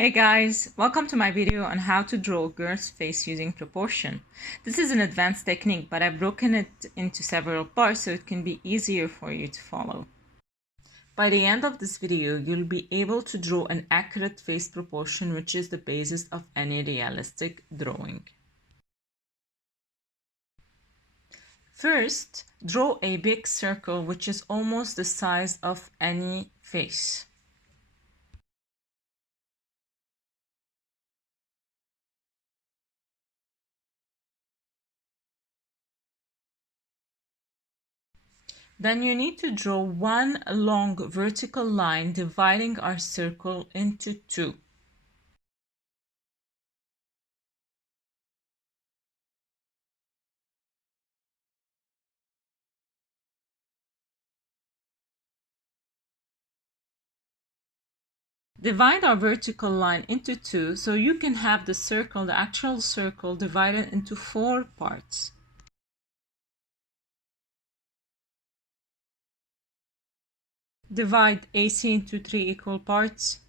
Hey guys, welcome to my video on how to draw a girl's face using proportion. This is an advanced technique, but I've broken it into several parts so it can be easier for you to follow. By the end of this video, you'll be able to draw an accurate face proportion, which is the basis of any realistic drawing. First, draw a big circle which is almost the size of any face. Then you need to draw one long vertical line dividing our circle into two. Divide our vertical line into two so you can have the actual circle, divided into 4 parts. Divide AC into 3 equal parts.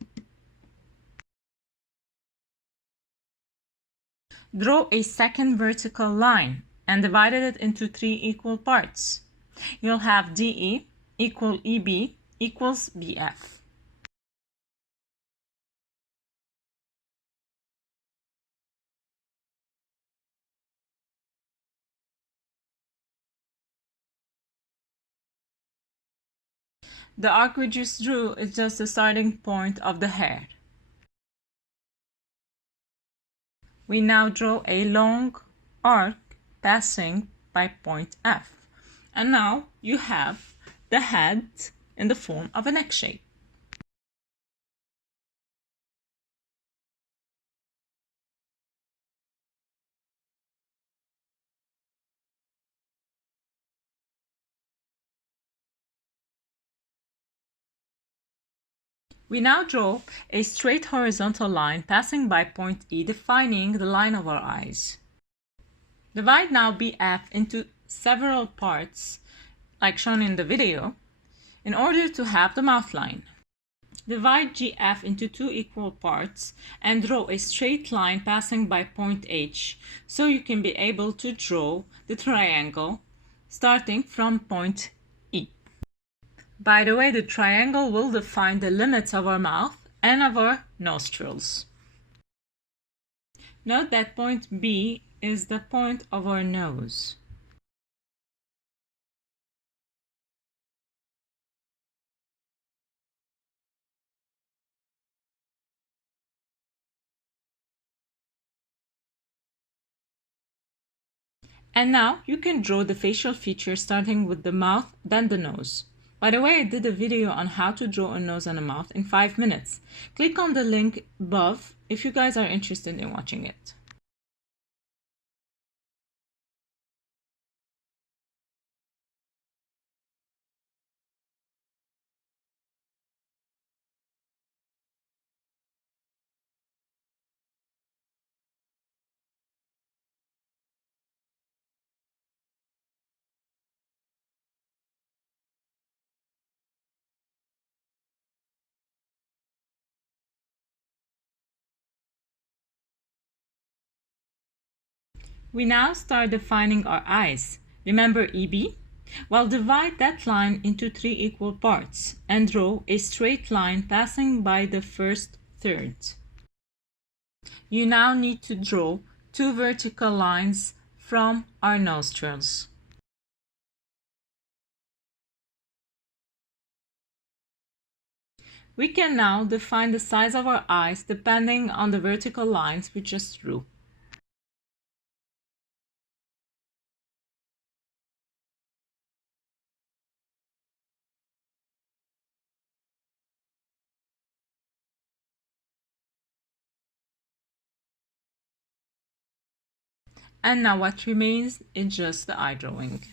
Draw a second vertical line and divide it into 3 equal parts. You'll have DE equal EB equals BF. The arc we just drew is just the starting point of the hair. We now draw a long arc passing by point F. And now you have the head in the form of an X shape. We now draw a straight horizontal line passing by point E, defining the line of our eyes. Divide now BF into several parts, like shown in the video, in order to have the mouth line. Divide GF into 2 equal parts and draw a straight line passing by point H, so you can be able to draw the triangle starting from point E. By the way, the triangle will define the limits of our mouth and of our nostrils. Note that point B is the point of our nose. And now you can draw the facial features starting with the mouth, then the nose. By the way, I did a video on how to draw a nose and a mouth in 5 minutes. Click on the link above if you guys are interested in watching it. We now start defining our eyes. Remember EB? Well, divide that line into 3 equal parts and draw a straight line passing by the first third. You now need to draw 2 vertical lines from our nostrils. We can now define the size of our eyes depending on the vertical lines we just drew. And now what remains is just the eye drawing.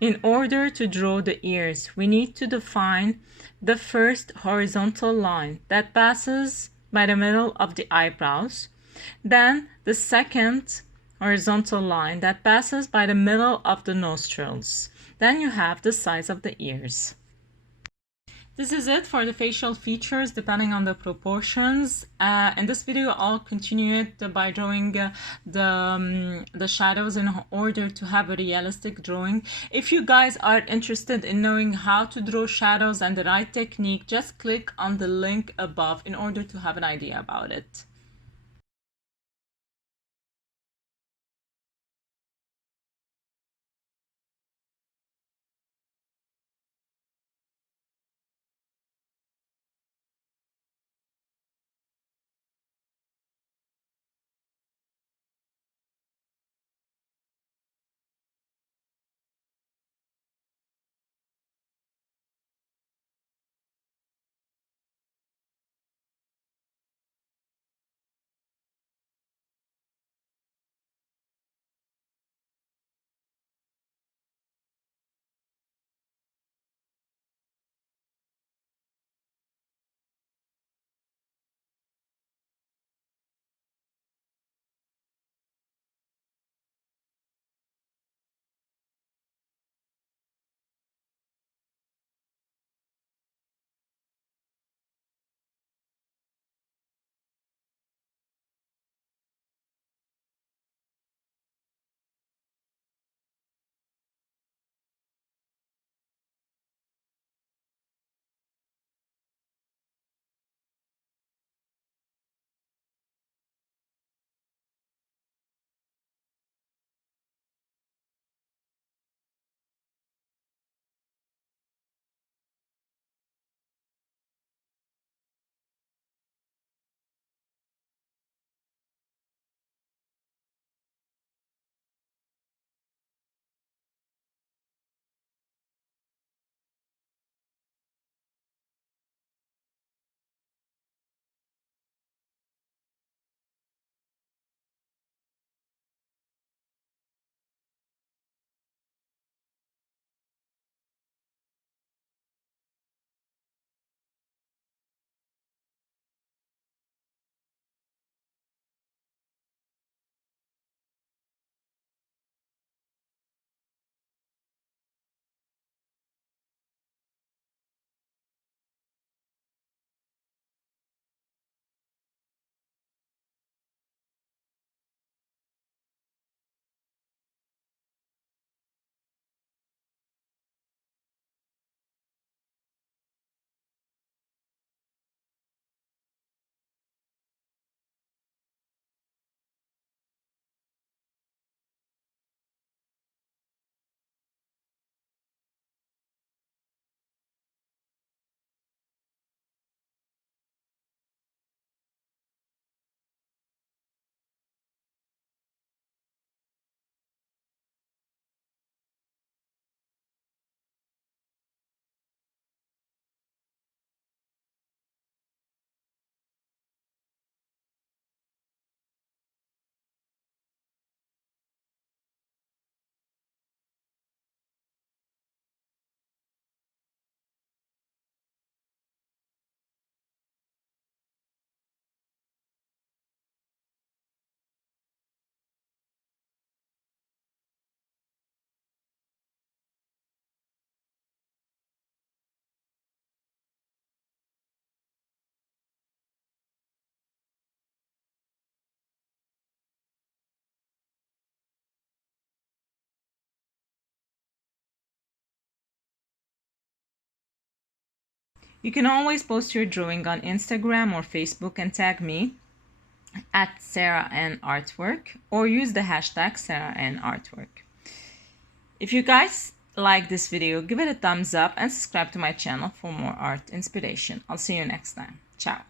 In order to draw the ears, we need to define the first horizontal line that passes by the middle of the eyebrows, then the second horizontal line that passes by the middle of the nostrils. Then you have the size of the ears. This is it for the facial features depending on the proportions. In this video, I'll continue it by drawing the shadows in order to have a realistic drawing. If you guys are interested in knowing how to draw shadows and the right technique, just click on the link above in order to have an idea about it. You can always post your drawing on Instagram or Facebook and tag me at Sarah N Artwork or use the hashtag Sarah N Artwork. If you guys like this video, give it a thumbs up and subscribe to my channel for more art inspiration. I'll see you next time. Ciao.